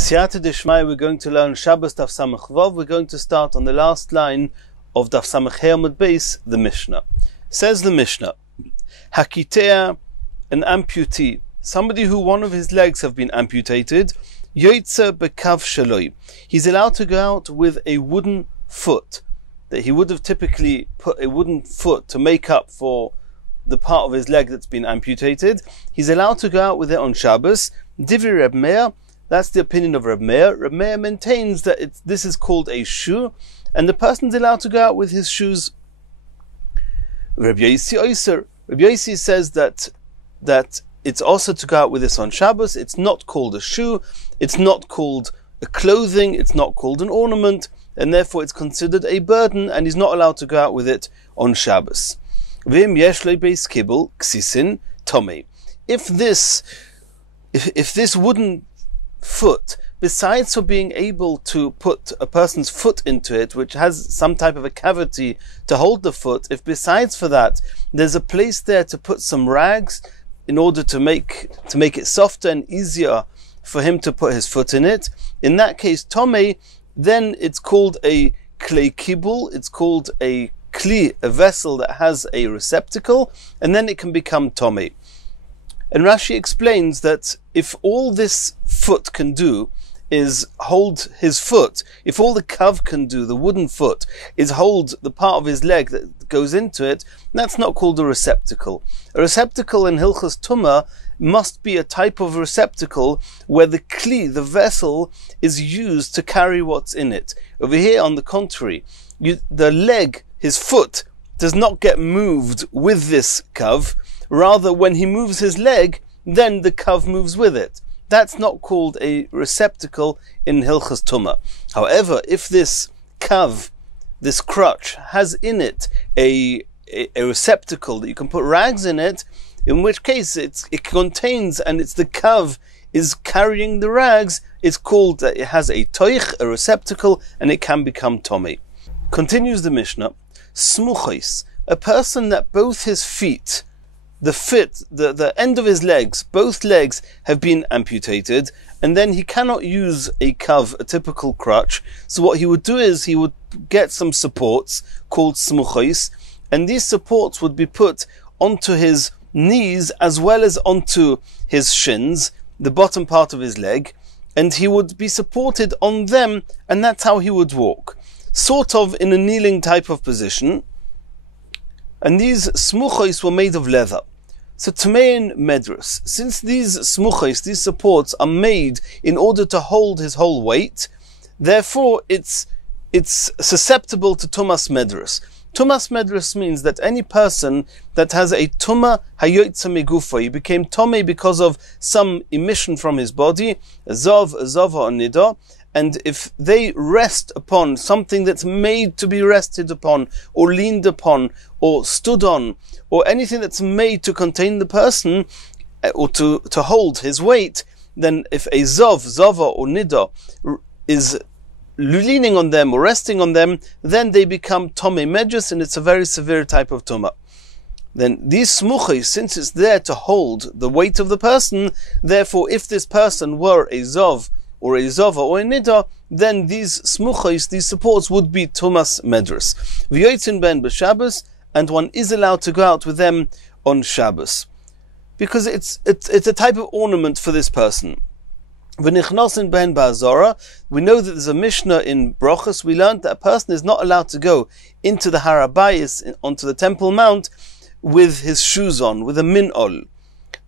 B'siyata Dishmai, we're going to learn Shabbos Daf Samach Vav. We're going to start on the last line of Daf Samach Hei Base, the Mishnah. Says the Mishnah, Hakitea, an amputee, somebody who one of his legs have been amputated, Yoitza bekav shaloi, he's allowed to go out with a wooden foot, that he would have typically put a wooden foot to make up for the part of his leg that's been amputated. He's allowed to go out with it on Shabbos. Divri Reb Meir, that's the opinion of Reb Meir. Reb Meir maintains that this is called a shoe, and the person's allowed to go out with his shoes. Reb Yosi says that it's also to go out with this on Shabbos. It's not called a shoe, it's not called a clothing, it's not called an ornament, and therefore it's considered a burden, and he's not allowed to go out with it on Shabbos. If this wooden foot, besides for being able to put a person's foot into it, which has some type of a cavity to hold the foot, if besides for that there's a place there to put some rags in order to make it softer and easier for him to put his foot in it, in that case tomei, then it's called a klei kibul, it's called a kli, a vessel that has a receptacle, and then it can become tomei. And Rashi explains that if all this foot can do is hold his foot, if all the kav can do, the wooden foot, is hold the part of his leg that goes into it, that's not called a receptacle. A receptacle in Hilchos Tumah must be a type of receptacle where the kli, the vessel, is used to carry what's in it. Over here, on the contrary, the leg, his foot, does not get moved with this kav. Rather, when he moves his leg, then the kav moves with it. That's not called a receptacle in Hilchos Tumah. However, if this kav, this crutch, has in it a receptacle that you can put rags in it, in which case it contains, and it's the kav is carrying the rags, it's called that it has a toich, a receptacle, and it can become tomei. Continues the Mishnah, smuchos, a person that both his feet, the end of his legs, both legs have been amputated, and then he cannot use a kav, a typical crutch. So what he would do is he would get some supports called smuchos, and these supports would be put onto his knees as well as onto his shins, the bottom part of his leg, and he would be supported on them, and that's how he would walk, sort of in a kneeling type of position. And these smuchos were made of leather. So Tmein Medrus, since these smuchos, these supports, are made in order to hold his whole weight, therefore it's susceptible to Tumas Medrus. Tumas Medrus means that any person that has a Tuma Hayotza Megufa, he became Tomei because of some emission from his body, a Zov, a Zova, or Nida, and if they rest upon something that's made to be rested upon, or leaned upon, or stood on, or anything that's made to contain the person, or to hold his weight, then if a Zov, Zova, or Nida is leaning on them or resting on them, then they become Tomei Medrus, and it's a very severe type of Tumah. Then these smuchos, since it's there to hold the weight of the person, therefore if this person were a Zov, or a Zova, or a Nida, then these smuchos, these supports, would be Tumas Medrus. V'yotzin ben b'Shabbos, and one is allowed to go out with them on Shabbos, because it's a type of ornament for this person. V'nichnosin ben ba'azora, we know that there's a Mishnah in Brochus, we learned that a person is not allowed to go into the Har HaBayis, onto the Temple Mount, with his shoes on, with a min'ol.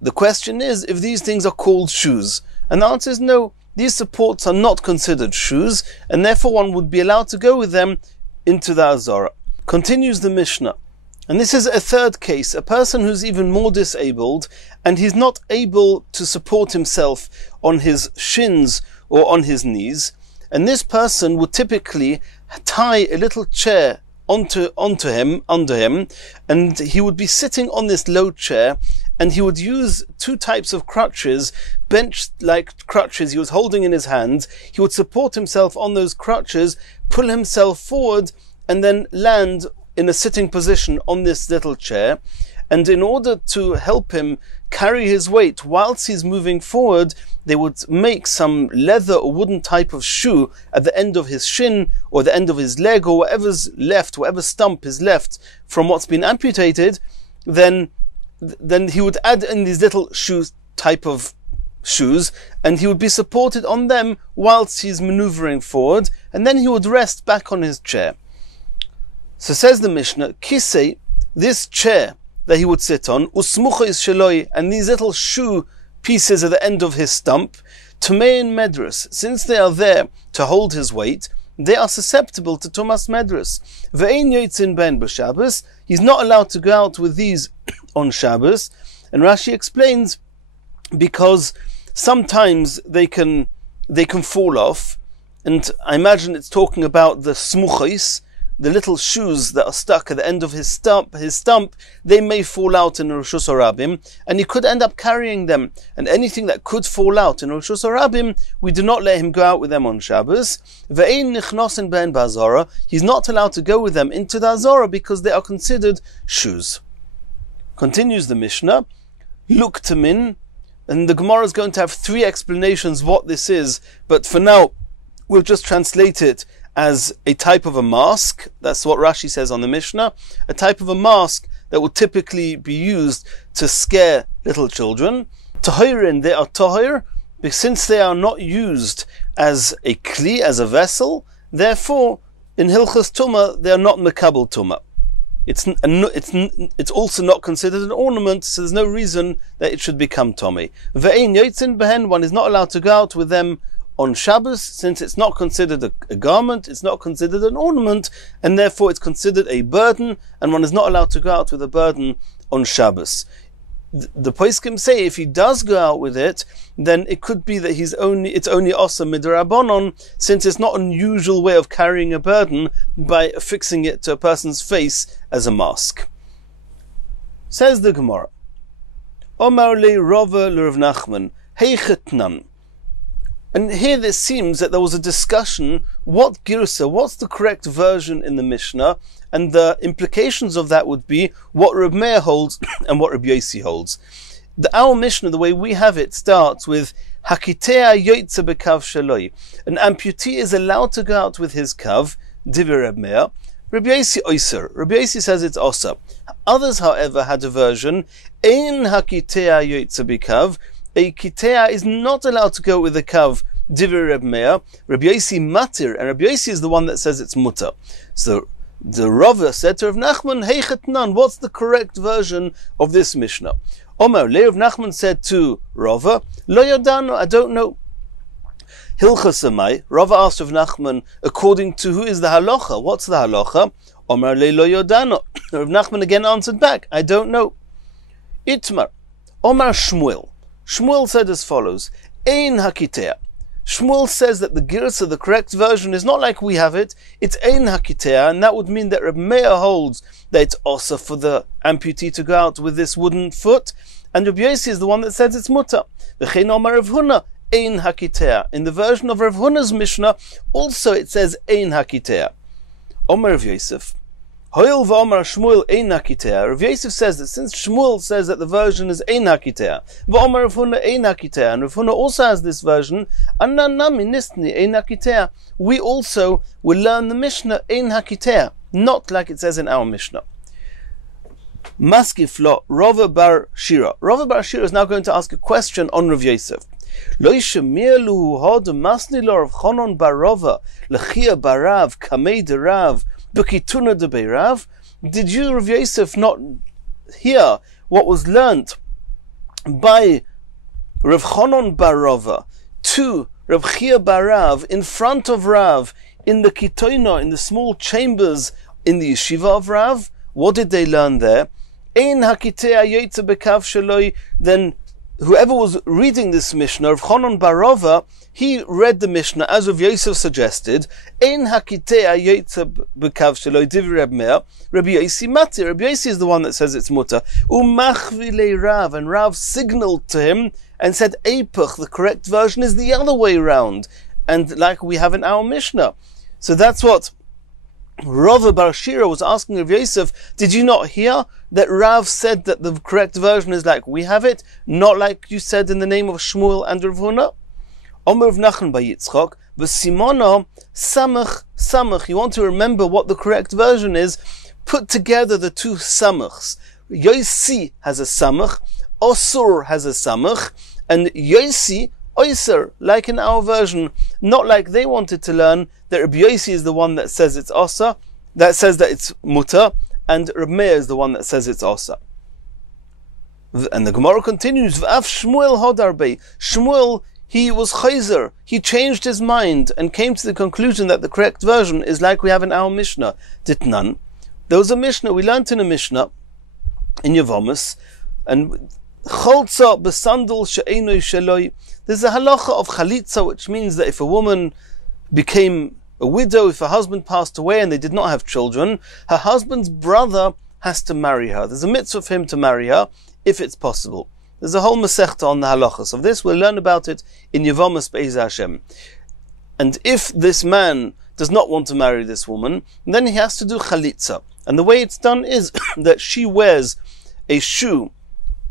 The question is if these things are called shoes, and the answer is no. These supports are not considered shoes, and therefore one would be allowed to go with them into the Azara. Continues the Mishnah, and this is a third case, a person who's even more disabled, and he's not able to support himself on his shins or on his knees, and this person would typically tie a little chair under him, and he would be sitting on this low chair, and he would use two types of crutches, bench-like crutches he was holding in his hand. He would support himself on those crutches, pull himself forward, and then land in a sitting position on this little chair. and in order to help him carry his weight whilst he's moving forward, they would make some leather or wooden type of shoe at the end of his shin or the end of his leg, or whatever's left, whatever stump is left from what's been amputated. Then he would add in these little shoes type of shoes, and he would be supported on them whilst he's maneuvering forward, and then he would rest back on his chair. So says the Mishnah, Kisei, this chair that he would sit on, usmucha is sheloi, and these little shoe pieces at the end of his stump, tumein medrus, since they are there to hold his weight, they are susceptible to tumas medrus. Ve'ein yotzin ben b'Shabbos, he's not allowed to go out with these on Shabbos, and Rashi explains, because sometimes they can fall off, and I imagine it's talking about the smuchis, the little shoes that are stuck at the end of his stump, they may fall out in Rishus Harabim, and he could end up carrying them. And anything that could fall out in Rishus Harabim, we do not let him go out with them on Shabbos. Ve'ein nichnosin ben ba'azara, he's not allowed to go with them into the Azara because they are considered shoes. Continues the Mishnah, luktamin, and the Gemara is going to have 3 explanations what this is, but for now we'll just translate it as a type of a mask. That's what Rashi says on the Mishnah, a type of a mask that would typically be used to scare little children. Tahirin, they are tahir, since they are not used as a kli, as a vessel, therefore in Hilchas Tumah they are not mekabel Tumah. It's also not considered an ornament, so there's no reason that it should become Tomei. Ve'ein yotzin behen, one is not allowed to go out with them on Shabbos, since it's not considered a garment, it's not considered an ornament, and therefore it's considered a burden, and one is not allowed to go out with a burden on Shabbos. The poskim say if he does go out with it, then it could be that it's only osa midrabanon, since it's not an unusual way of carrying a burden by affixing it to a person's face as a mask. Says the Gemara, Omar le Rava le Rav Nachman, heichetnan. And here this seems that there was a discussion, what girsa, what's the correct version in the Mishnah, and the implications of that would be what Reb Meir holds and what Reb Yossi holds. Our Mishnah, the way we have it, starts with Hakitea yoytze bekav shaloi. An amputee is allowed to go out with his kav, divrei Reb Meir. Reb Yossi oiser. Reb Yossi says it's osa. Others, however, had a version, ein hakitea yoytze bekav. A kitea is not allowed to go with a kav, divrei Reb Meir. Reb Yossi matir, and Reb Yossi is the one that says it's mutter. So the Rava said to Rav Nachman, heichetnan, what's the correct version of this Mishnah? Omer, Rav Nachman said to Rava, lo yodano, I don't know. Hilchas amai, Rava asked Rav Nachman, according to who is the halacha? What's the halacha? Omer le lo yodano. Rav Nachman again answered back, I don't know. Itmar, Omer Shmuel. Shmuel said as follows, ein hakitea. Shmuel says that the girsa, the correct version, is not like we have it, it's ein hakitea, and that would mean that Reb Meir holds that it's also for the amputee to go out with this wooden foot, and Reb Yossi is the one that says it's mutter. V'chein omar Rav Huna, ein hakitea. In the version of Rav Huna's Mishnah, also it says ein hakitea. Omar Rav Yosef, Hoil v'omar Shmuel ein hakitea. Rav Yosef says that since Shmuel says that the version is ein hakitea, v'omar Rav Huna ein hakitea, and Rav Huna also has this version, anna nami nisni ein hakitea. We also will learn the Mishnah ein hakitea, not like it says in our Mishnah. Maskif lo Rava bar Shira. Rava bar Shira is now going to ask a question on Rav Yosef. Lo yishemir luhu hod masni lo Rav Chonon bar Rava lechia barav kamei de Rav. Did you, Rav Yosef, not hear what was learnt by Rav Chonon bar Rava to Rav Chia bar Rav in front of Rav in the Kitoino, in the small chambers in the yeshiva of Rav? What did they learn there? Ein hakitea yoytze bekav shaloi. Then whoever was reading this Mishnah, Rav Chonon bar Rava, he read the Mishnah as Rav Yosef suggested. Ein hakitea yoytze bekav shaloi divrei Reb Meir. Rabbi Yossi matir. Rabbi Yossi is the one that says it's mutter. Umachvile Rav, and Rav signaled to him and said, Eipach, the correct version is the other way round, and like we have in our Mishnah. So that's what Rav Bar Shira was asking Rav Yosef, did you not hear that Rav said that the correct version is like we have it, not like you said in the name of Shmuel and Rav Huna? Omer Rav Nachman by Yitzchak, v'simona samach samach. You want to remember what the correct version is? Put together the two samachs. Yosi has a samach, Osur has a samach, and Yosi, Oiser, like in our version, not like they wanted to learn that Rabbi Yosi is the one that says it's Osa, that says that it's Mutter, and Rabbi Meir is the one that says it's Osa. And the Gemara continues, V'af Shmuel Hodarbe. Shmuel, he was Chayzer. He changed his mind and came to the conclusion that the correct version is like we have in our Mishnah. Ditnan. There was a Mishnah, we learnt in a Mishnah, in Yevomus, and Cholza besandal she'enoi sheloi. There's a halacha of chalitza, which means that if a woman became a widow, if her husband passed away and they did not have children, her husband's brother has to marry her. There's a mitzvah for him to marry her, if it's possible. There's a whole masechta on the halachas of this. We'll learn about it in Yevomus Be'ez Hashem. And if this man does not want to marry this woman, then he has to do chalitza. And the way it's done is that she wears a shoe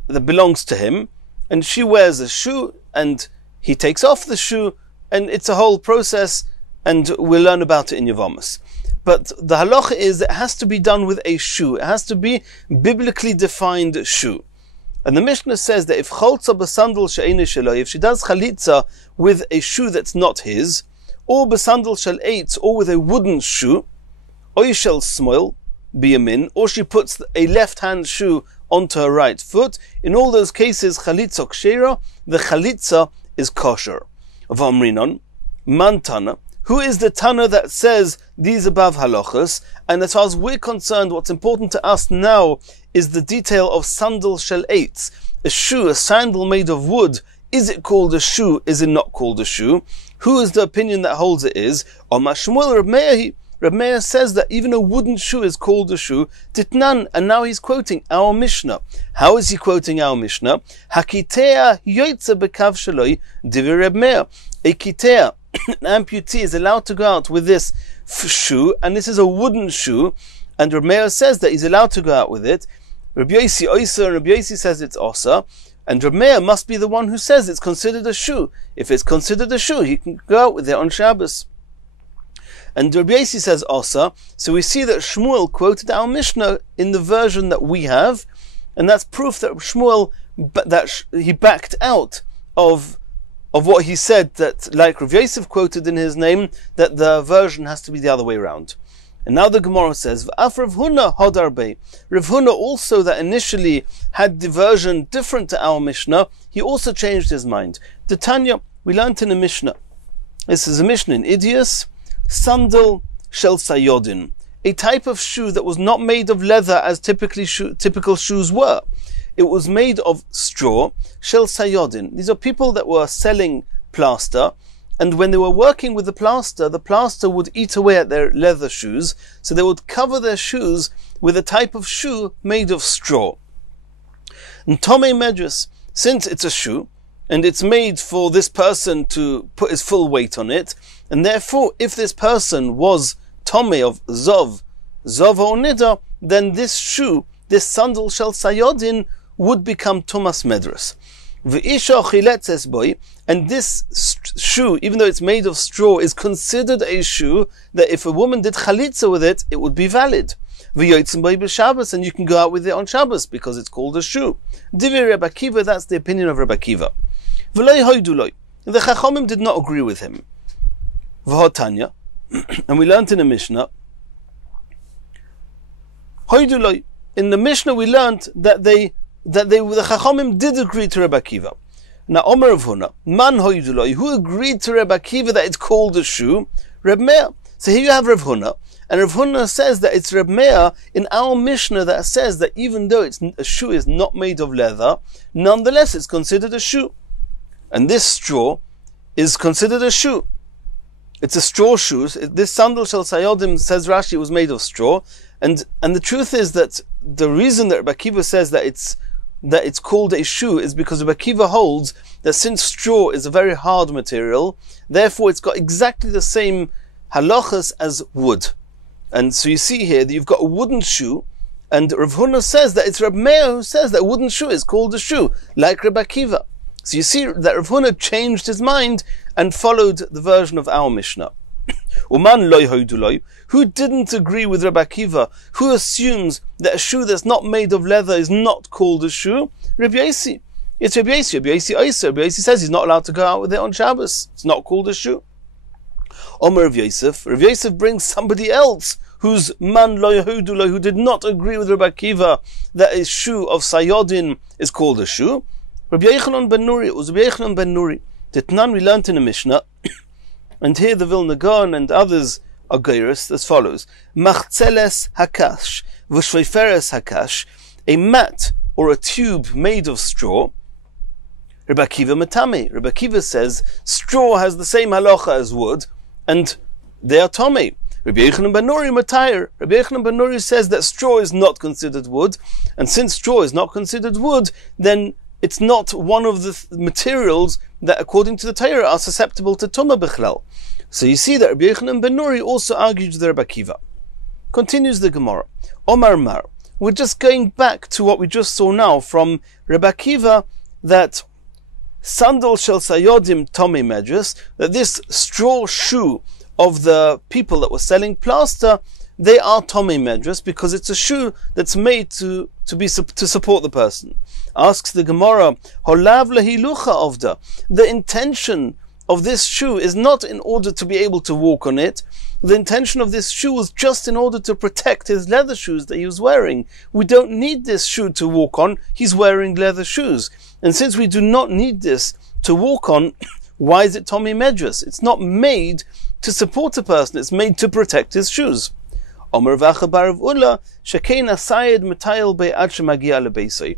that belongs to him, and she wears a shoe, and he takes off the shoe, and it's a whole process, and we'll learn about it in Yevomus. But the halacha is it has to be done with a shoe. It has to be biblically defined shoe. And the Mishnah says that if cholza b'sandal she'enei shelo, if she does chalitza with a shoe that's not his, or b'sandal shel eitz, or with a wooden shoe, oy shel smoil biyamin, or she puts a left-hand shoe onto her right foot, in all those cases chalitza kshera, the chalitza is kosher. V'amrinon, man tana, who is the Tana that says these above halachas? And as far as we're concerned, what's important to us now is the detail of sandal shel eitz. A shoe, a sandal made of wood, is it called a shoe? Is it not called a shoe? Who is the opinion that holds it is? Omar Shmuel Reb Meir. Reb Meir says that even a wooden shoe is called a shoe. Titnan, and now he's quoting our Mishnah. How is he quoting our Mishnah? Hakitea yoytze bekav sheloi divi Reb Meir. A kitea, an amputee, is allowed to go out with this shoe, and this is a wooden shoe, and Reb Meir says that he's allowed to go out with it. Rabbi Yosi Oisa, and Rabbi Yosi says it's Osa, and Reb Meir must be the one who says it's considered a shoe. If it's considered a shoe, he can go out with it on Shabbos. And Rabbi Yosi says Osa, so we see that Shmuel quoted our Mishnah in the version that we have, and that's proof that Shmuel, he backed out of what he said, that like Rav Yosef quoted in his name, that the version has to be the other way around. And now the Gemara says, V'af Rav Huna hodarbe. Rav Huna also, that initially had the version different to our Mishnah, he also changed his mind. The Tanya, we learnt in a Mishnah. This is a Mishnah in Idias, sandal shel sayodin, a type of shoe that was not made of leather as typical shoes were. It was made of straw, shel sayodin. These are people that were selling plaster, and when they were working with the plaster would eat away at their leather shoes, so they would cover their shoes with a type of shoe made of straw. And Tomei Medras, since it's a shoe, and it's made for this person to put his full weight on it, and therefore if this person was Tomei of Zov or Nida, then this shoe, this sandal shel sayodin, would become Tumas Medras. And this shoe, even though it's made of straw, is considered a shoe that if a woman did chalitza with it, it would be valid. And you can go out with it on Shabbos because it's called a shoe. Divi Rebbe Akiva, that's the opinion of Rebbe Akiva. The Chachomim did not agree with him. And we learnt in a Mishnah, in the Mishnah we learnt that the Chachomim did agree to Rebbe Akiva. Now, Omer of Huna, man hoyduloi, who agreed to Rebbe Akiva that it's called a shoe? Reb Meir. So here you have Rav Huna, and Rav Huna says that it's Reb Meir in our Mishnah that says that even though a shoe is not made of leather, nonetheless it's considered a shoe. And this straw is considered a shoe. It's a straw shoe. This sandal shel sayodim, says Rashi, was made of straw. And the truth is that the reason that Rebbe Akiva says that it's called a shoe is because Rebbe Akiva holds that since straw is a very hard material, therefore it's got exactly the same halachas as wood. And so you see here that you've got a wooden shoe, and Rav Huna says that it's Reb Meir who says that a wooden shoe is called a shoe, like Reb Akiva. So you see that Rav Huna changed his mind and followed the version of our Mishnah. Uman loy hoiduloi, who didn't agree with Reb Akiva, who assumes that a shoe that's not made of leather is not called a shoe? Reb Yosi. It's Reb Yosi. Reb Yosi Oisa. Reb Yosi says he's not allowed to go out with it on Shabbos. It's not called a shoe. Omer Rav Yosef. Rav Yosef brings somebody else whose man lo Yehudullah, who did not agree with Rabbi Akiva that a shoe of Sayodin is called a shoe. Rabbi Yochanan ben Nuri, it was Rabbi Yochanan ben Nuri. Ditnan, we learnt in the Mishnah, and here the Vilna Gaon and others are geiris as follows: Machzeles hakash, v'shveiferes hakash, a mat or a tube made of straw. Rabbi Akiva matame. Rabbi Akiva says straw has the same halacha as wood, and they are tomei. Rabbi Yochanan ben Nuri matayr. Rabbi Yochanan ben Nuri says that straw is not considered wood, and since straw is not considered wood, then it's not one of the materials that, according to the Torah, are susceptible to tumah bichlal. So you see that Rabbi Yochanan ben Nuri also argued with Rabbi Akiva. Continues the Gemara. Omar Mar. We're just going back to what we just saw now from Rabbi Akiva, that sandal shel sayodim tomei medras, that this straw shoe of the people that were selling plaster, they are tomei medras because it's a shoe that's made to support the person. Asks the Gemara, holav lehilucha ovda. The intention of this shoe is not in order to be able to walk on it. The intention of this shoe was just in order to protect his leather shoes that he was wearing. We don't need this shoe to walk on. He's wearing leather shoes. And since we do not need this to walk on, why is it tomei medras? It's not made to support a person. It's made to protect his shoes. Omer v'acha barav ula shekein asayed metayel be'ad shemagia lebeisai.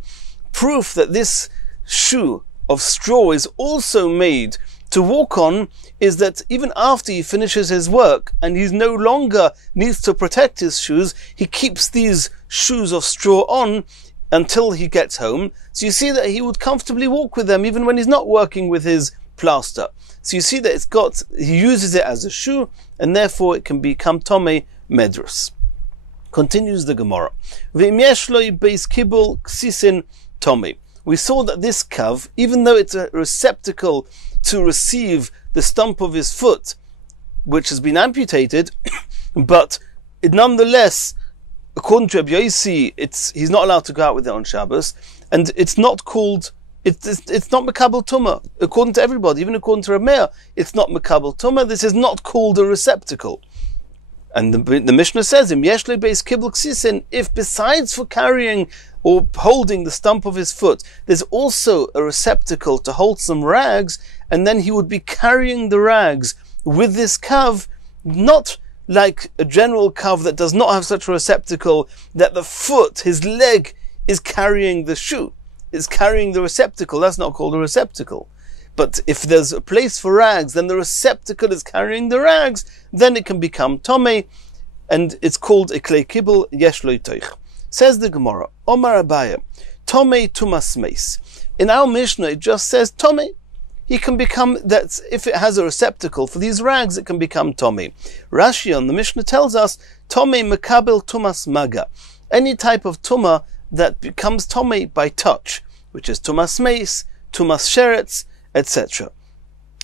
Proof that this shoe of straw is also made to walk on is that even after he finishes his work and he no longer needs to protect his shoes, he keeps these shoes of straw on until he gets home. So you see that he would comfortably walk with them even when he's not working with his plaster. So you see that he uses it as a shoe, and therefore it can become tomei medras. Continues the Gemara. V'im yesh lo beis kibul ksisin tomei. We saw that this kav, even though it's a receptacle to receive the stump of his foot, which has been amputated, but nonetheless, according to Rabbi Yosi, he's not allowed to go out with it on Shabbos, and it's not called, it's not mekabel tumah. According to everybody, even according to Rabbi Meir, it's not mekabel tumah. This is not called a receptacle. And the Mishnah says, Im yesh le beis kibul ksisin, if besides for carrying or holding the stump of his foot, there's also a receptacle to hold some rags, and then he would be carrying the rags with this kav, not like a general kav that does not have such a receptacle, that the foot, his leg, is carrying the shoe, is carrying the receptacle. That's not called a receptacle. But if there's a place for rags, then the receptacle is carrying the rags, then it can become tomei, and it's called a klei kibul yesh lo toich. Says the Gemara, Omar Abaya, tomei tumas meis. In our Mishnah, it just says tomei. He can become, that if it has a receptacle for these rags, it can become tomei. Rashi on the Mishnah tells us, tomei mekabel tumas maga. Any type of tumah that becomes tomei by touch, which is tumas meis, tumas sheretz, etc.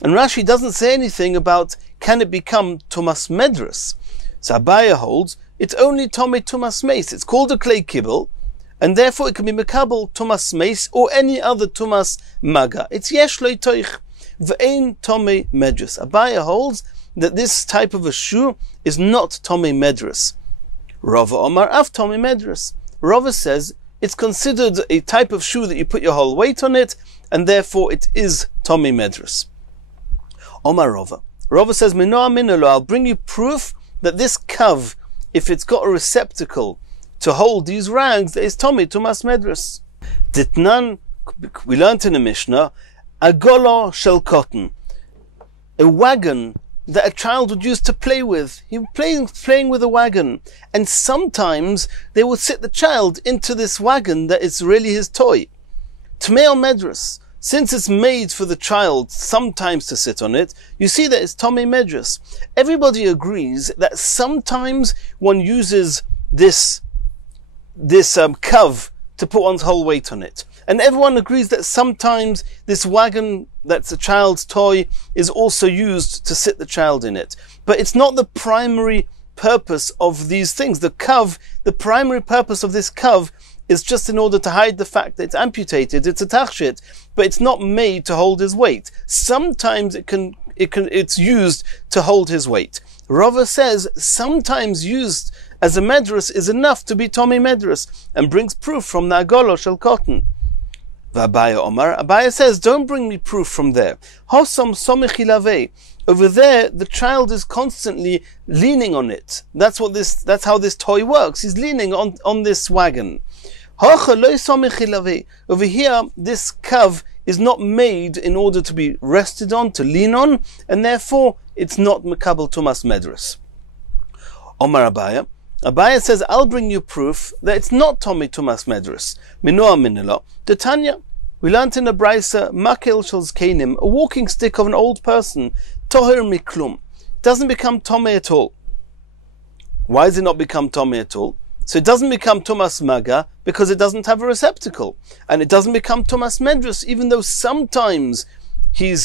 And Rashi doesn't say anything about can it become tumas medras. So Abaya holds it's only tomei tumas meis. It's called a klei kibul, and therefore it can be mekabel tumas meis or any other tumas maga. It's yesh lo toich v'ein tomei medras. Abaya holds that this type of a shoe is not tomei medras. Rava Omar af tomei medras. Rava says it's considered a type of shoe that you put your whole weight on it, and therefore it is tomei medras. Omar Rava. Rava says, I'll bring you proof that this kav, if it's got a receptacle to hold these rags, that is tomei tumas medras. Ditnan, we learnt in the Mishnah, agolo shel cotton, a wagon that a child would use to play with. He was playing with a wagon, and sometimes they would sit the child into this wagon that is really his toy. Tomei medras. since it's made for the child sometimes to sit on it, you see that it's Tomei Medrus. Everybody agrees that sometimes one uses this kav to put one's whole weight on it. And everyone agrees that sometimes this wagon that's a child's toy is also used to sit the child in it. But it's not the primary purpose of these things. The primary purpose of this kav is just in order to hide the fact that it's amputated, it's a tachshit, but it's not made to hold his weight. Sometimes it's used to hold his weight. Rava says sometimes used as a medrus is enough to be Tomei Medrus, and brings proof from the Agolo Shel Cotton. V'Abaya Omar, Abaya says, don't bring me proof from there. Hosom somich ilavei. Over there, the child is constantly leaning on it. That's how this toy works. He's leaning on this wagon. Over here, this kav is not made in order to be rested on, to lean on, and therefore it's not mekabel tumas medrus. Omar Abaya. Abaya says, I'll bring you proof that it's not Tomei tumas medrus. Minoa minilo. The Tanya, we learnt in a brisa, makel shel zkenim, a walking stick of an old person, toher miklum, doesn't become Tomei at all. Why does it not become Tomei at all? So it doesn't become tumas maga because it doesn't have a receptacle, and it doesn't become tumas medrus even though sometimes he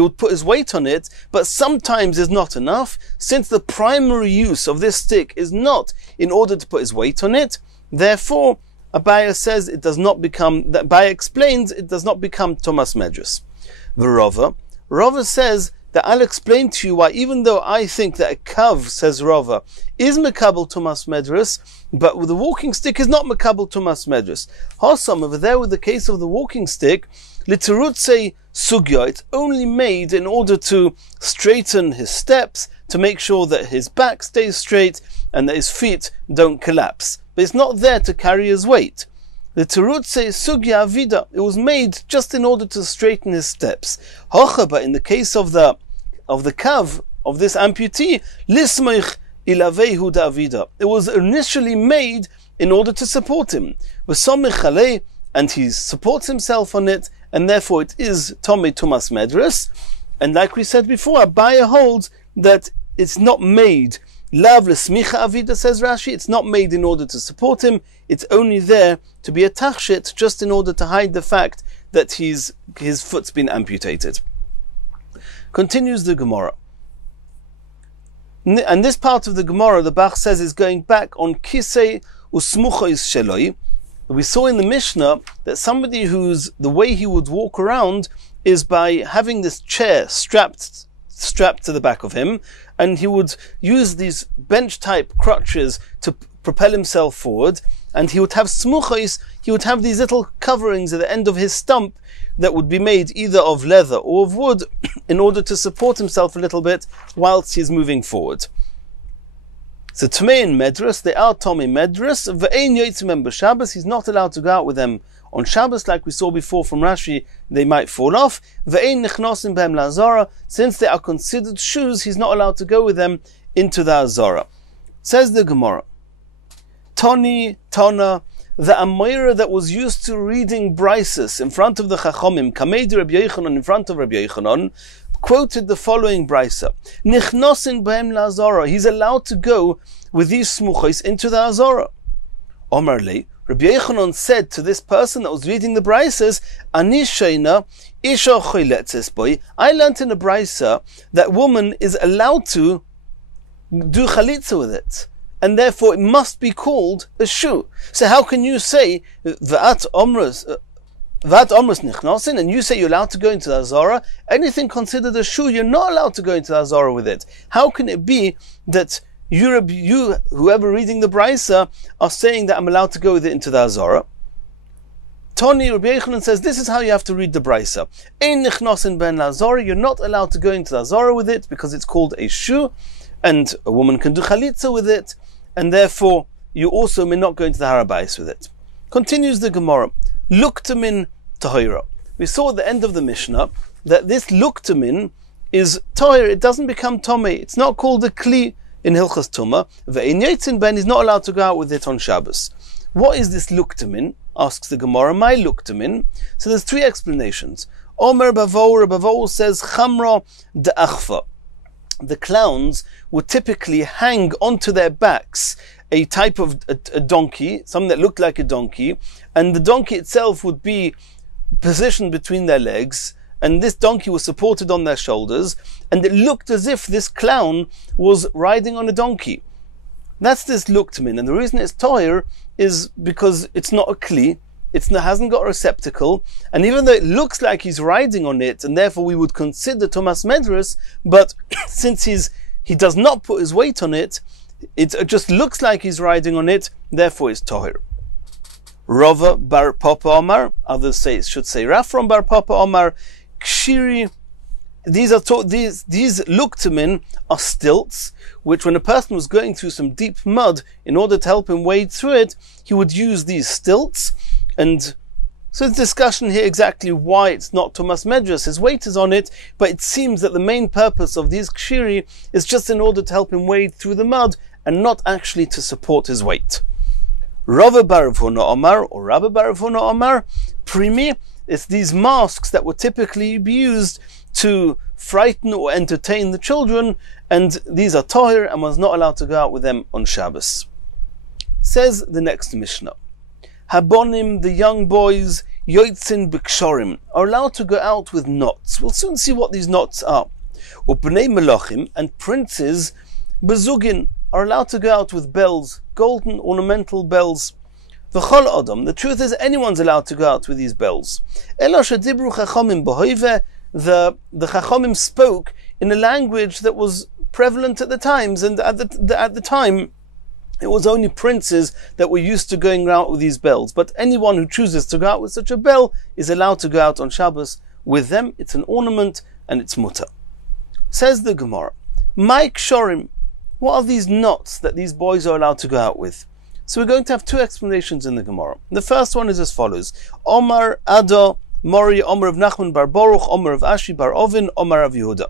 would put his weight on it, but sometimes is not enough. Since the primary use of this stick is not in order to put his weight on it, therefore Abaya says it does not become, that Abaya explains it does not become tumas medrus. Rava says that I'll explain to you why, even though I think that a kav, says Rava, is mekabel tumas medrus, but with the walking stick is not mekabel tumas medrus. Hossam, over there with the case of the walking stick, literutse sugya, it's only made in order to straighten his steps, to make sure that his back stays straight and that his feet don't collapse. But it's not there to carry his weight. The terutze sugya avida, it was made just in order to straighten his steps. Hocha, but in the case of the kav, of this amputee, lismoich ilavehu davida, it was initially made in order to support him. And he supports himself on it, and therefore it is Tomei tumas medrus. And like we said before, Abaya holds that it's not made. Lav lesmicha avida, says Rashi, it's not made in order to support him, it's only there to be a tachshit, just in order to hide the fact that his foot's been amputated. Continues the Gemara. And this part of the Gemara, the Bach says, is going back on kisei usmuchois sheloi. We saw in the Mishnah that somebody the way he would walk around is by having this chair strapped to the back of him, and he would use these bench-type crutches to propel himself forward, and he would have smuchos, he would have these little coverings at the end of his stump that would be made either of leather or of wood in order to support himself a little bit whilst he's moving forward. So Tomei and Medrus, they are Tomei Medrus. Ve'ein yotzim b'Shabbos, he's not allowed to go out with them on Shabbos, like we saw before from Rashi, they might fall off. Ve'ein nichnosim b'hem la'azara, since they are considered shoes, he's not allowed to go with them into the Azara. Says the Gemara, Toni, Tona, the Amoira that was used to reading Brises in front of the Chachomim, Kamedi Rabbi Yochanan in front of Rabbi Yochanan, quoted the following brisa: Nichnosin b'hem la'azara. He's allowed to go with these smuchos into the Azara. Omar le, Rabbi Yochanan said to this person that was reading the brises, Ani sheina isha choletzes boy. I learnt in a brisa that woman is allowed to do chalitza with it, and therefore it must be called a shoe. So how can you say v'at omras nichnasin, and you say you're allowed to go into the Azara? Anything considered a shoe, you're not allowed to go into the Azara with it. How can it be that you, whoever reading the brisa, are saying that I'm allowed to go with it into the Azara? Toni, Rabbi Yochanan says, this is how you have to read the brisa. Ein nichnasin ben la'azara, you're not allowed to go into the Azara with it because it's called a shoe, and a woman can do chalitza with it, and therefore you also may not go into the harabais with it. Continues the Gemara. Luktamin tahira. We saw at the end of the Mishnah that this luktamin is tahir. It doesn't become tomei. It's not called a kli in Hilchas Tumah. Ve'ein yotzin ben, is not allowed to go out with it on Shabbos. What is this luktamin? Asks the Gemara. My luktamin. So there's three explanations. Omer Bavo says Chamra de Achva. The clowns would typically hang onto their backs a type of a donkey, something that looked like a donkey, and the donkey itself would be positioned between their legs, and this donkey was supported on their shoulders, and it looked as if this clown was riding on a donkey. That's this luktamin, and the reason it's toir is because it's not a kli, it hasn't got a receptacle, and even though it looks like he's riding on it, and therefore we would consider Thomas Medras, but since he does not put his weight on it, it just looks like he's riding on it, therefore it's tohir. Rava bar Papa Omar, others should say Rafram bar Papa Omar, Kshiri. These luktamin are stilts, which when a person was going through some deep mud, in order to help him wade through it, he would use these stilts. And so there's discussion here exactly why it's not Thomas Medras. His weight is on it, but it seems that the main purpose of these kshiri is just in order to help him wade through the mud and not actually to support his weight. Rava bar Ravuna Omar or Rabba bar Ravuna Omar, primi, it's these masks that would typically be used to frighten or entertain the children, and these are tohir and one's not allowed to go out with them on Shabbos. Says the next Mishnah. Habonim, the young boys, yoitzin b'kshorim, are allowed to go out with knots. We'll soon see what these knots are. Ubnei melachim, and princes, bezugin, are allowed to go out with bells, golden ornamental bells. V'chol adam, the truth is anyone's allowed to go out with these bells. Ela shedibru chachamim b'hoive, the chachamim spoke in a language that was prevalent at the times, and at the time, it was only princes that were used to going out with these bells. But anyone who chooses to go out with such a bell is allowed to go out on Shabbos with them. It's an ornament and it's mutter. Says the Gemara, Mike Shorim, what are these knots that these boys are allowed to go out with? So we're going to have two explanations in the Gemara. The first one is as follows. Omar Ada Mori, Omar of Nachman bar Baruch, Omar of Ashi bar Ovin, Omar of Yehuda.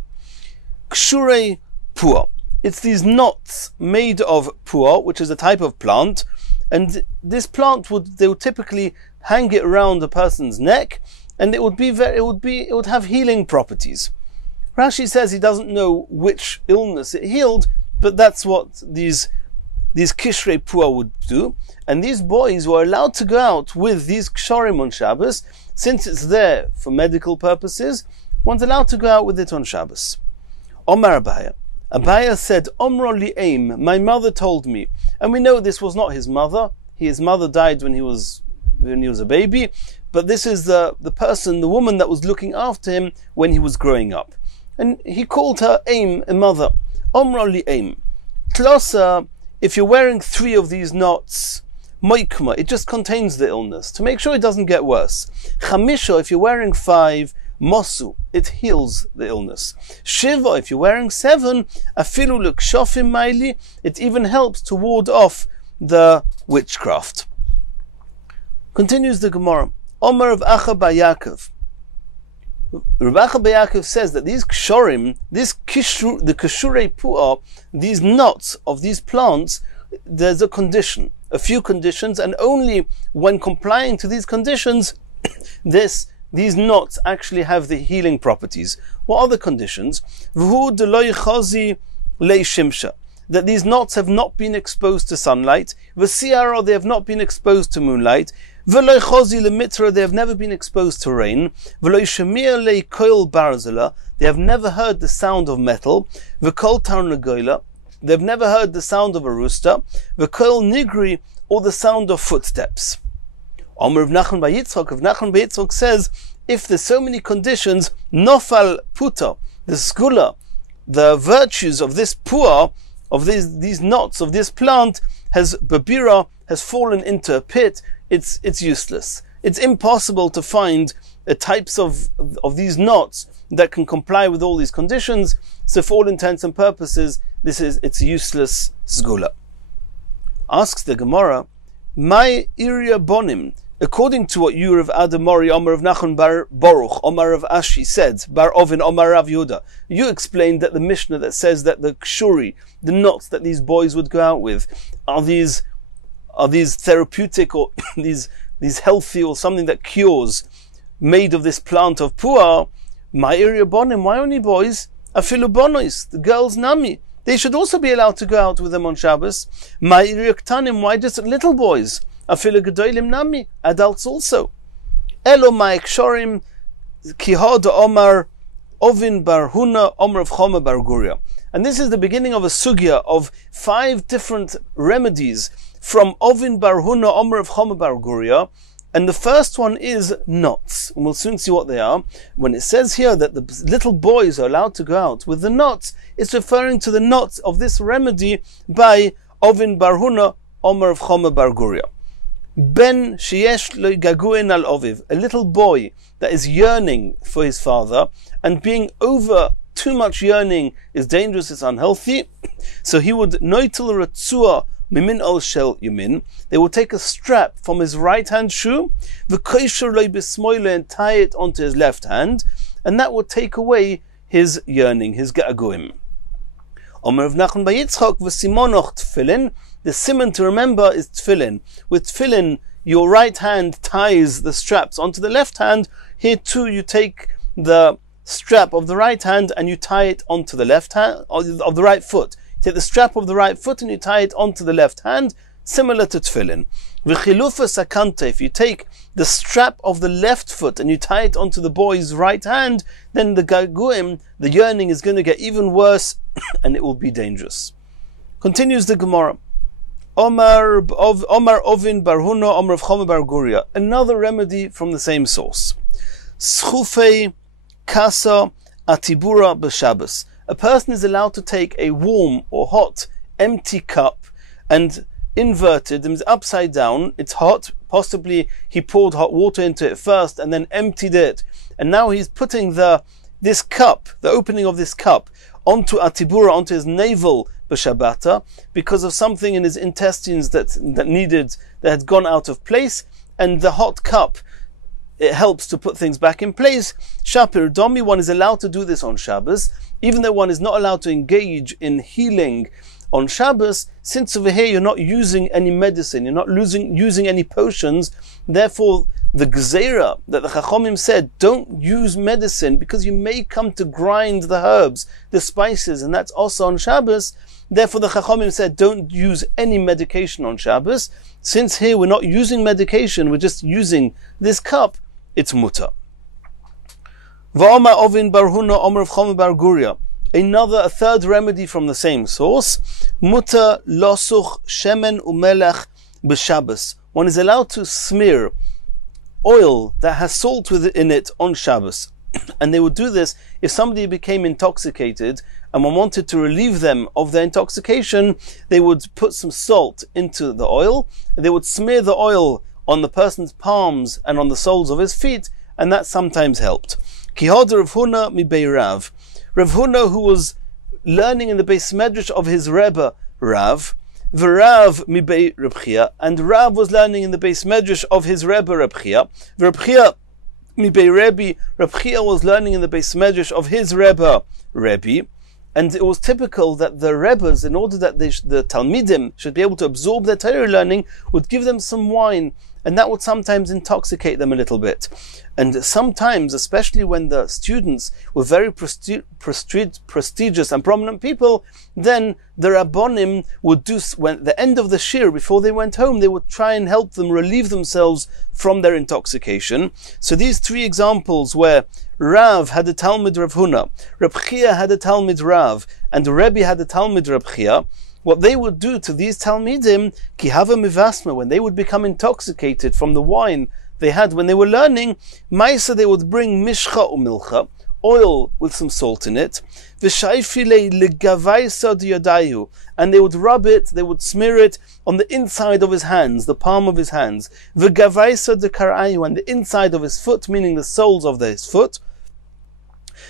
Kshurei Pua. It's these knots made of puah, which is a type of plant, and this plant they would typically hang it around a person's neck, and it would have healing properties. Rashi says he doesn't know which illness it healed, but that's what these kishrei puah would do. And these boys were allowed to go out with these ksharim on Shabbos, since it's there for medical purposes. One's allowed to go out with it on Shabbos. Omar Abaya. Abaya said, Omro li aim, my mother told me. And we know this was not his mother. His mother died when he was a baby. But this is the woman that was looking after him when he was growing up. And he called her aim, a mother. Omro li aim. Tlosa, if you're wearing 3 of these knots, moikma, it just contains the illness, to make sure it doesn't get worse. Chamisha, if you're wearing 5, Mosu, it heals the illness. Shiva, if you're wearing 7, afilu l'kshofim maili, it even helps to ward off the witchcraft. Continues the Gemara. Omar of Acha bar Yaakov. Rav Acha bar Yaakov says that these kshorim, the kshurei pu'ah, these knots of these plants, there's a few conditions, and only when complying to these conditions, these knots actually have the healing properties. What are the conditions? V'hu deloy chazi leishimsha, that these knots have not been exposed to sunlight. V'siara, they have not been exposed to moonlight. V'loy chazi lemitra, they have never been exposed to rain. V'loy shemir leikoil barzela, they have never heard the sound of metal. V'kol tarnagoyla, they have never heard the sound of a rooster. V'kol nigri, or the sound of footsteps. Omer of Nachman bar Yitzchak, of Nachman bar Yitzchak says, if there's so many conditions, nofal puta, the skula, the virtues of this puah, of these knots of this plant, has fallen into a pit, it's useless. It's impossible to find types of these knots that can comply with all these conditions. So for all intents and purposes, it's useless sgula. Asks the Gemara, my iria bonim, according to what you, Rav Adamori, Omar of Nachman bar Baruch, Omar of Ashi said, Bar Ovin, Omar Rav Yehuda, you explained that the Mishnah that says that the kshuri, the knots that these boys would go out with, are these therapeutic or these healthy or something that cures. made of this plant of pu'ah, ma'ir bonim, why only boys? Afilu bonois, the girls nami. They should also be allowed to go out with them on Shabbos. Ma'ir ktanim, why just little boys? Afilu gedolim nami, adults also. Elo ma'ekshorim, kihod omar, ovin bar huna, omar of choma bar guria. And this is the beginning of a sugya of 5 different remedies from Ovin bar Huna, Omer of Choma bar Guria. And the first one is knots. And we'll soon see what they are. When it says here that the little boys are allowed to go out with the knots, it's referring to the knots of this remedy by Ovin bar Huna, Omer of Choma bar Guria. Ben sheyesh lo gaguin al oviv, a little boy that is yearning for his father, and being over too much yearning is dangerous, it's unhealthy. So he would noitel ratzua mimin al shel yumin. They will take a strap from his right hand shoe, v'koisher lo b'smoile, and tie it onto his left hand, and that will take away his yearning, his ga'aguim. Omer of Nachman by Yitzchak v'simonoch tefillin. The simon to remember is tefillin. With tefillin, your right hand ties the straps onto the left hand. Here too, you take the strap of the right hand and you tie it onto the left hand, of the right foot. You take the strap of the right foot and you tie it onto the left hand, similar to tefillin. V'chilufa sakanta, if you take the strap of the left foot and you tie it onto the boy's right hand, then the gaguim, the yearning, is going to get even worse and it will be dangerous. Continues the Gemara. Omar Ovin bar Huna, Omar of Choma bar Guria. Another remedy from the same source. Schufei Kasa atibura b'Shabbos. A person is allowed to take a warm or hot empty cup and invert it, and upside down. It's hot. Possibly he poured hot water into it first and then emptied it, and now he's putting this cup, the opening of this cup, onto atibura, onto his navel b'Shabbata, because of something in his intestines that had gone out of place, and the hot cup, it helps to put things back in place. Shapir Domi, one is allowed to do this on Shabbos, even though one is not allowed to engage in healing on Shabbos, since over here you're not using any medicine, you're not using any potions. Therefore, the gzeira that the Chachomim said, don't use medicine because you may come to grind the herbs, the spices, and that's also on Shabbos. Therefore, the Chachomim said, don't use any medication on Shabbos. Since here we're not using medication, we're just using this cup, it's mutter. V'oma ovin bar Huna, Omer of Choma bar Guria. A third remedy from the same source. Mutter losuch shemen umelech b'Shabbos. One is allowed to smear oil that has salt within it on Shabbos. And they would do this if somebody became intoxicated and one wanted to relieve them of their intoxication. They would put some salt into the oil, and they would smear the oil on the person's palms and on the soles of his feet, and that sometimes helped. Kihod Rav Huna mi Bei Rav. Rav Huna, who was learning in the Beis Medrash of his Rebbe Rav, V'Rav mi Bei Reb Chia, and Rav was learning in the Beis Medrash of his Rebbe Reb Chia. Reb Chia mi Bei Rebbe, Reb Chia was learning in the Beis Medrash of his Rebbe Rebbe. And it was typical that the Rebbes, in order that the Talmidim should be able to absorb their Torah learning, would give them some wine, and that would sometimes intoxicate them a little bit. And sometimes, especially when the students were very prestigious and prominent people, then the Rabbonim would do, when at the end of the shir, before they went home, they would try and help them relieve themselves from their intoxication. So these 3 examples where Rav had a Talmud Rav Huna, Reb Chia had a Talmud Rav, and Rebbe had a Talmud Reb Chia, what they would do to these Talmidim, ki hava mivasma, when they would become intoxicated from the wine they had when they were learning, Maisa, they would bring mishcha umilcha, oil with some salt in it, v'shayfile legavaisa diyadayu, and they would rub it, they would smear it on the inside of his hands, the palm of his hands, v'gavaisa dekarayu, and the inside of his foot, meaning the soles of his foot,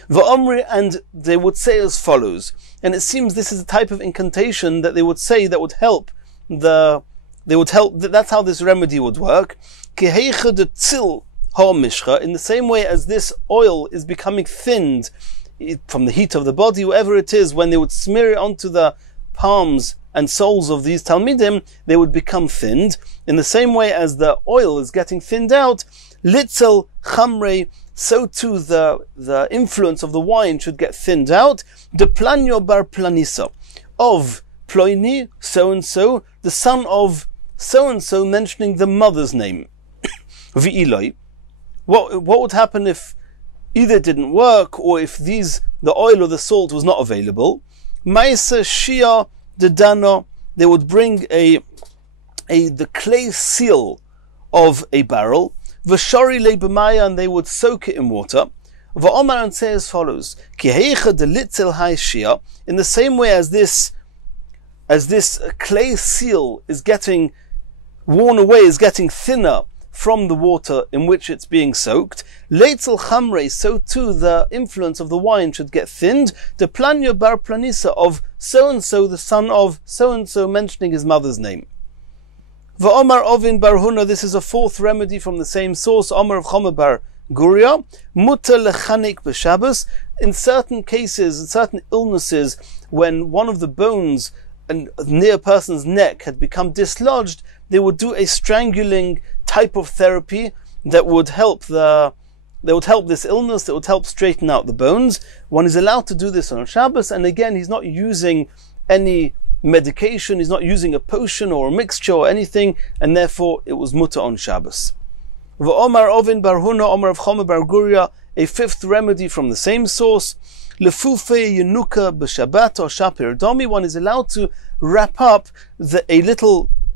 v'omri, and they would say as follows. And it seems this is a type of incantation that they would say that would help that's how this remedy would work. In the same way as this oil is becoming thinned from the heat of the body, whatever it is, when they would smear it onto the palms and soles of these Talmidim, they would become thinned. In the same way as the oil is getting thinned out, litzel chamrei, so too the influence of the wine should get thinned out. De planyo bar planisa, of Ploini, so-and-so, the son of so-and-so, mentioning the mother's name. V'iloi, what would happen if either it didn't work, or if the oil or the salt was not available? Maisa shia de dano, they would bring the clay seal of a barrel, v'shori le b'maya, and they would soak it in water. V'omar, and say as follows: Ki heicha de litzel hai shia, in the same way as this clay seal is getting worn away, is getting thinner from the water in which it's being soaked, leitzel chamre, so too the influence of the wine should get thinned. De planyo bar planisa, of so-and-so, the son of so-and-so, mentioning his mother's name. Va'omar ovin bar huna, this is a fourth remedy from the same source. Omar of Chomer bar Guria, mutter lechanik b'Shabbos, in certain cases, in certain illnesses, when one of the bones near a person's neck had become dislodged, they would do a strangling type of therapy that would help this illness, that would help straighten out the bones. One is allowed to do this on Shabbos, and again, he's not using any medication, he's not using a potion or a mixture or anything, and therefore it was mutter on Shabbos. V'omar ovin bar huna, Omar of Chomer bar Guria, a fifth remedy from the same source. Lefufe yenuka b'Shabbat or shapir domi, one is allowed to wrap up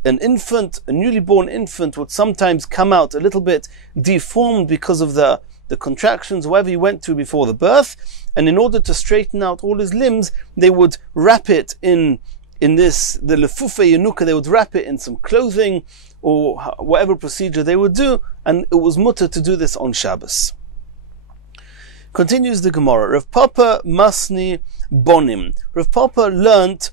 an infant, a newly born infant would sometimes come out a little bit deformed because of the contractions, whatever he went through before the birth, and in order to straighten out all his limbs, they would wrap it in the lefufe yenuka, they would wrap it in some clothing or whatever procedure they would do, and it was mutter to do this on Shabbos. Continues the Gemara. Rav Papa Masni Bonim. Rav Papa learnt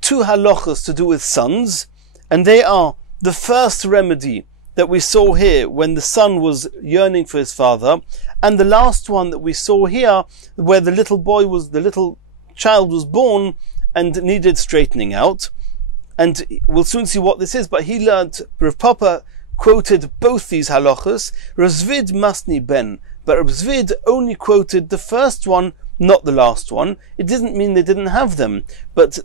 two halachas to do with sons, and they are the first remedy that we saw here when the son was yearning for his father, and the last one that we saw here where the little child was born and needed straightening out. And we'll soon see what this is, but he learnt, Rav Papa quoted both these halachas. Rav Zvid Masni Ben, but Rav Zvid only quoted the first one, not the last one. It doesn't mean they didn't have them, but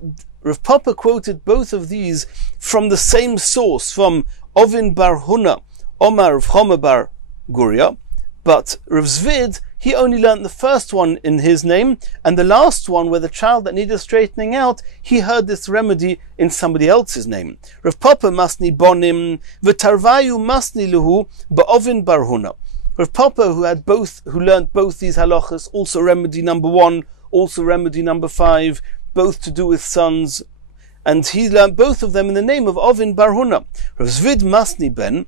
Rav Papa quoted both of these from the same source, from Ovin bar Huna, Omar of Chomer bar Guria, but Rav Zvid, he only learnt the first one in his name, and the last one, where the child that needed straightening out, he heard this remedy in somebody else's name. Rav Papa Masni Bonim, V'tarvayu Masni Luhu, Ba'ovin bar Huna. Rav Papa, who learnt both these halachas, also remedy number 1, also remedy number 5, both to do with sons, and he learnt both of them in the name of Ovin bar Huna. Rav Zvid Masni Ben,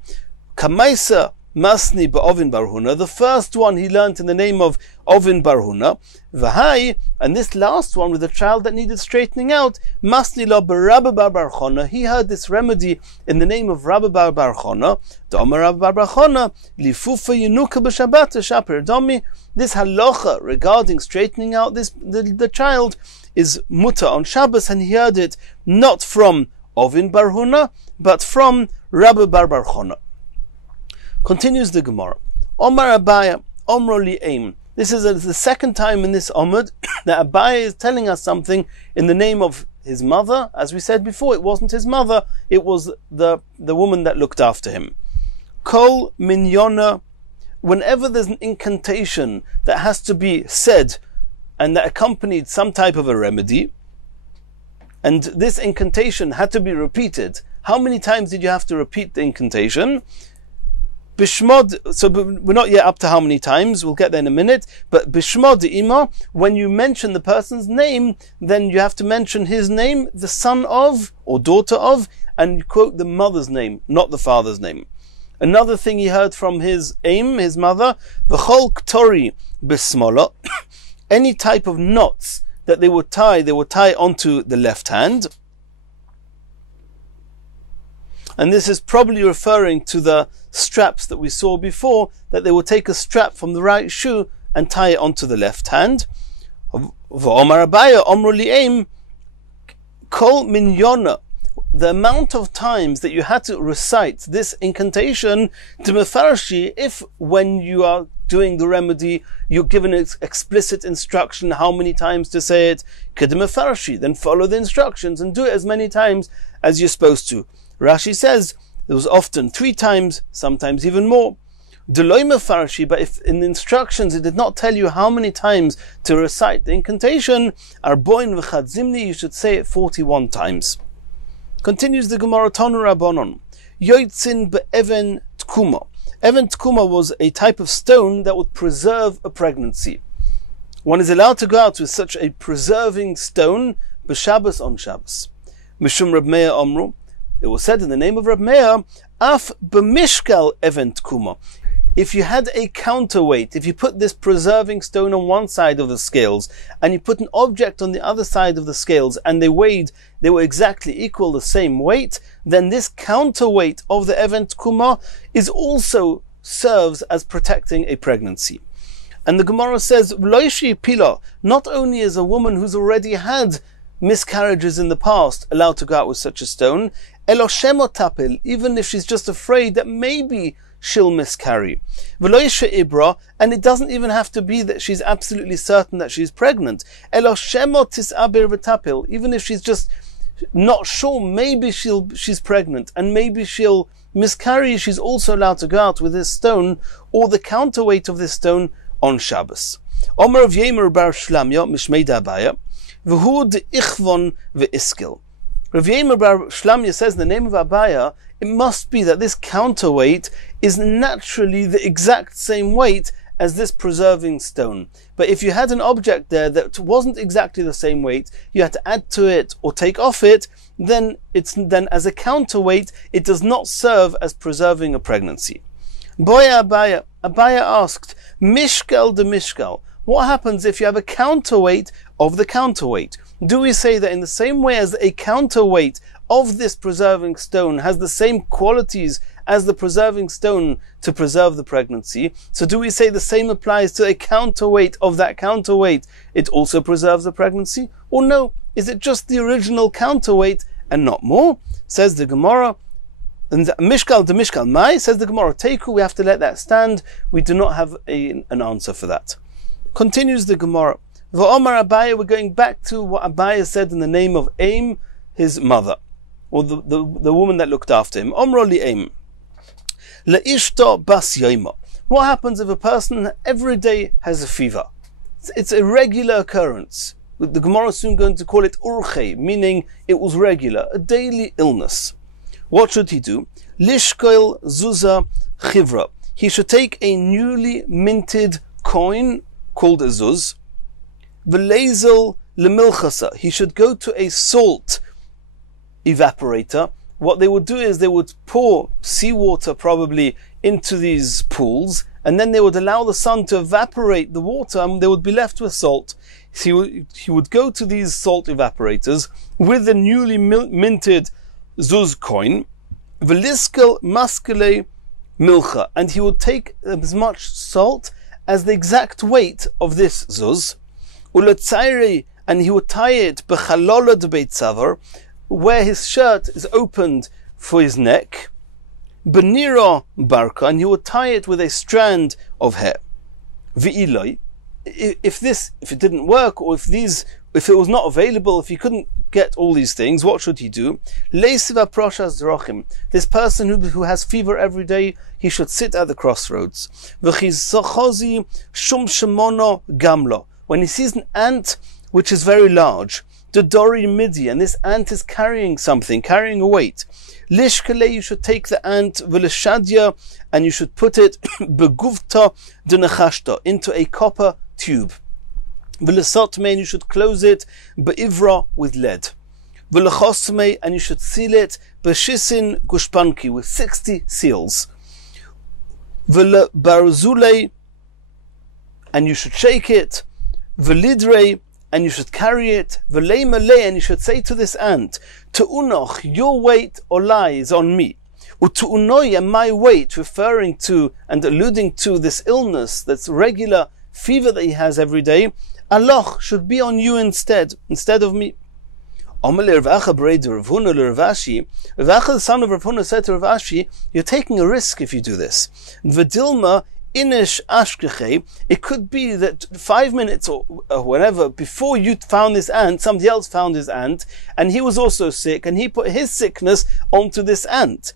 Kamaisa Masni ba'Ovin bar Huna, the first one he learnt in the name of Ovin bar Huna, V'hai, and this last one with the child that needed straightening out, Masni lo b'Rabba bar Chona, he heard this remedy in the name of Rabba bar Chona, D'Omer Rabba bar Chona, Lifufa yenuka b'Shabbat shapir domi, this halacha regarding straightening out the child is mutter on Shabbos, and he heard it not from Ovin bar Huna, but from Rabba bar Chona. Continues the Gemara. Omar Abaya, Omro li'eim. This is the second time in this Omad that Abaya is telling us something in the name of his mother. As we said before, it wasn't his mother, it was the woman that looked after him. Kol minyona, whenever there's an incantation that has to be said and that accompanied some type of a remedy, and this incantation had to be repeated. How many times did you have to repeat the incantation? Bishmod, so we're not yet up to how many times, we'll get there in a minute, but Bishmod Ima, when you mention the person's name, then you have to mention his name, the son of, or daughter of, and you quote the mother's name, not the father's name. Another thing he heard from his mother, V'chol Ktori Bismola, any type of knots that they would tie onto the left hand. And this is probably referring to the straps that we saw before, that they would take a strap from the right shoe and tie it onto the left hand. V'omar Abaya, Omru li'eim, Kol minyona, the amount of times that you had to recite this incantation, to mefarshi, if when you are doing the remedy, you're given an explicit instruction how many times to say it, kedemefarshi, then follow the instructions and do it as many times as you're supposed to. Rashi says there was often 3 times, sometimes even more. Deloy mefarshi, but if in the instructions it did not tell you how many times to recite the incantation, arboin v'chad zimni, you should say it 41 times. Continues the Gemara, Tanu Rabbanon, Yoitzin be'even tkuma. Even tkuma was a type of stone that would preserve a pregnancy. One is allowed to go out with such a preserving stone, b'Shabbos on Shabbos. Mishum Reb Meir Omru, it was said in the name of Reb Meir, Af b'mishkal even tkuma. If you had a counterweight, if you put this preserving stone on one side of the scales, and you put an object on the other side of the scales, and they were exactly equal, the same weight, then this counterweight of the even tkuma is also serves as protecting a pregnancy. And the Gemara says, V'loishi pila, not only is a woman who's already had miscarriages in the past allowed to go out with such a stone, elo shemo tapil, even if she's just afraid that maybe she'll miscarry. V'loisha ibra, and it doesn't even have to be that she's absolutely certain that she's pregnant. Elo shemo tis'abir v'tapil, even if she's just not sure, maybe she's pregnant and maybe she'll miscarry, she's also allowed to go out with this stone or the counterweight of this stone on Shabbos. Omer of Yemer bar Shlamya mishmei Abaya v'hu de'ichvon ve'iskil. Rav Yemer bar Shlamya says in the name of Abaya, it must be that this counterweight is naturally the exact same weight as this preserving stone. But if you had an object there that wasn't exactly the same weight, you had to add to it or take off it, then as a counterweight, it does not serve as preserving a pregnancy. Boya Abaya asked, Mishkal de Mishkal, what happens if you have a counterweight of the counterweight? Do we say that in the same way as a counterweight of this preserving stone has the same qualities as the preserving stone to preserve the pregnancy, so do we say the same applies to a counterweight of that counterweight, it also preserves the pregnancy? Or no, is it just the original counterweight and not more? Says the Gemara, and Mishkal de Mishkal Mai, says the Gemara, Teiku, we have to let that stand, we do not have an answer for that. Continues the Gemara, V'omar Abaya, we're going back to what Abaya said in the name of Aim, his mother, or the woman that looked after him. Omro li Aim. Le'ishto bas yoima. What happens if a person every day has a fever? It's a regular occurrence. The Gemara is soon going to call it urche, meaning it was regular, a daily illness. What should he do? Lishkoil zuza chivra. He should take a newly minted coin called a zuz. V'leizel lemilchasa. He should go to a salt evaporator. What they would do is they would pour seawater probably into these pools, and then they would allow the sun to evaporate the water, and they would be left with salt. So he would go to these salt evaporators with the newly minted zuz coin, v'liskel maskele milcha, and he would take as much salt as the exact weight of this zuz, uletzairi, and he would tie it b'chalola de beit savar, where his shirt is opened for his neck, benira barka, and he would tie it with a strand of hair. V'iloi, if it didn't work, or if it was not available, if he couldn't get all these things, what should he do? Leisiva proshas drochim. This person who has fever every day, he should sit at the crossroads. V'chizochozi shum shemono gamlo. When he sees an ant which is very large, the dori midi, and this ant is carrying something, carrying a weight. Lishkele, you should take the ant, v'leshadya, and you should put it beguvta denachashta, into a copper tube. V'lesotme, and you should close it be'ivra, with lead. V'lechosme, and you should seal it b'shisin gushpanki, with 60 seals. V'lebarzule, and you should shake it. V'lidre, and you should carry it. V'lei malei, and you should say to this ant, Te'unoch, your weight olai is on me. U'tu'unoi, and my weight, referring to and alluding to this illness, that's regular fever that he has every day, aloch, should be on you instead of me. Amalei Rav Acha Breda Rav Huna Rav Ashi. Rav Acha, the son of Rav Huna, said to Rav Ashi, you're taking a risk if you do this. V'dilma inish ashkeche. It could be that 5 minutes or whatever before you found this ant, somebody else found his ant, and he was also sick, and he put his sickness onto this ant.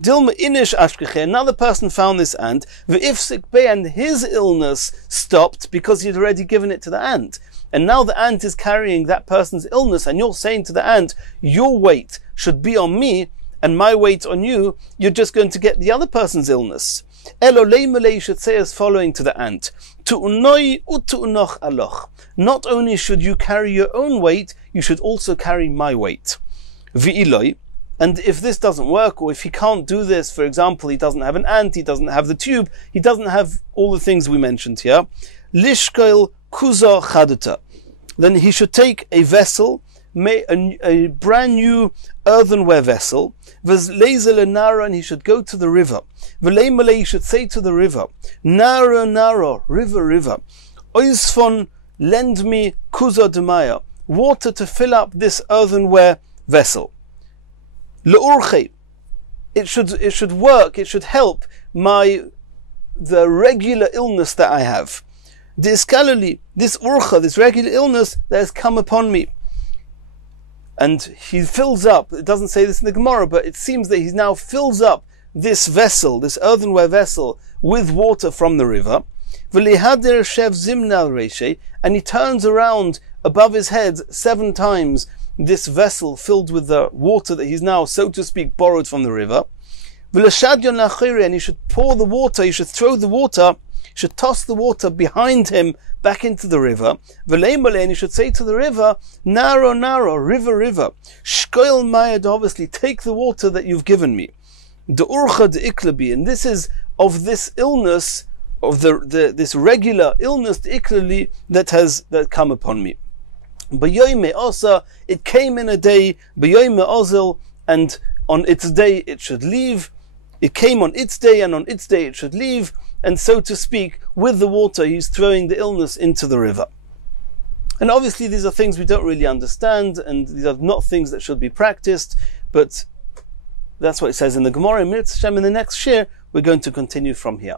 Dilma inish ashkeche. Another person found this ant. V'ifsik be, and his illness stopped because he'd already given it to the ant. And now the ant is carrying that person's illness, and you're saying to the ant, your weight should be on me, and my weight on you. You're just going to get the other person's illness. Elolei Malay should say as following to the ant, Tu'unoi u'tu'unoch aloch. Not only should you carry your own weight, you should also carry my weight. V'iloi. And if this doesn't work, or if he can't do this, for example, he doesn't have an ant, he doesn't have the tube, he doesn't have all the things we mentioned here, Lishkoil Kuza Chaduta. Then he should take a vessel, a brand new earthenware vessel, V'leizel Nara, and he should go to the river. V'lei Malay, he should say to the river, Nara, Nara, river, river. Oisfon, lend me Kuza Demaya, water to fill up this earthenware vessel. Le'urche, it should work, it should help the regular illness that I have. This kalali, this urcha, this regular illness that has come upon me. And he fills up, it doesn't say this in the Gemara, but it seems that he now fills up this vessel, this earthenware vessel, with water from the river. V'lihader shev zimnal reshe, and he turns around above his head 7 times this vessel filled with the water that he's now, so to speak, borrowed from the river. V'leshadyon lachiri, and he should pour the water, he should throw the water, should toss the water behind him back into the river. V'leimale, and he should say to the river, Naro, Naro, river, river. Shkoil mayad, obviously, take the water that you've given me. The urcha de iklabi, and this is of this illness, of this regular illness, the iklabi, that come upon me. B'yoyme osa, it came in a day, b'yoyme ozil, and on its day it should leave. It came on its day, and on its day it should leave. And so to speak, with the water, he's throwing the illness into the river. And obviously these are things we don't really understand, and these are not things that should be practiced, but that's what it says in the Gemara. In the next shir, we're going to continue from here.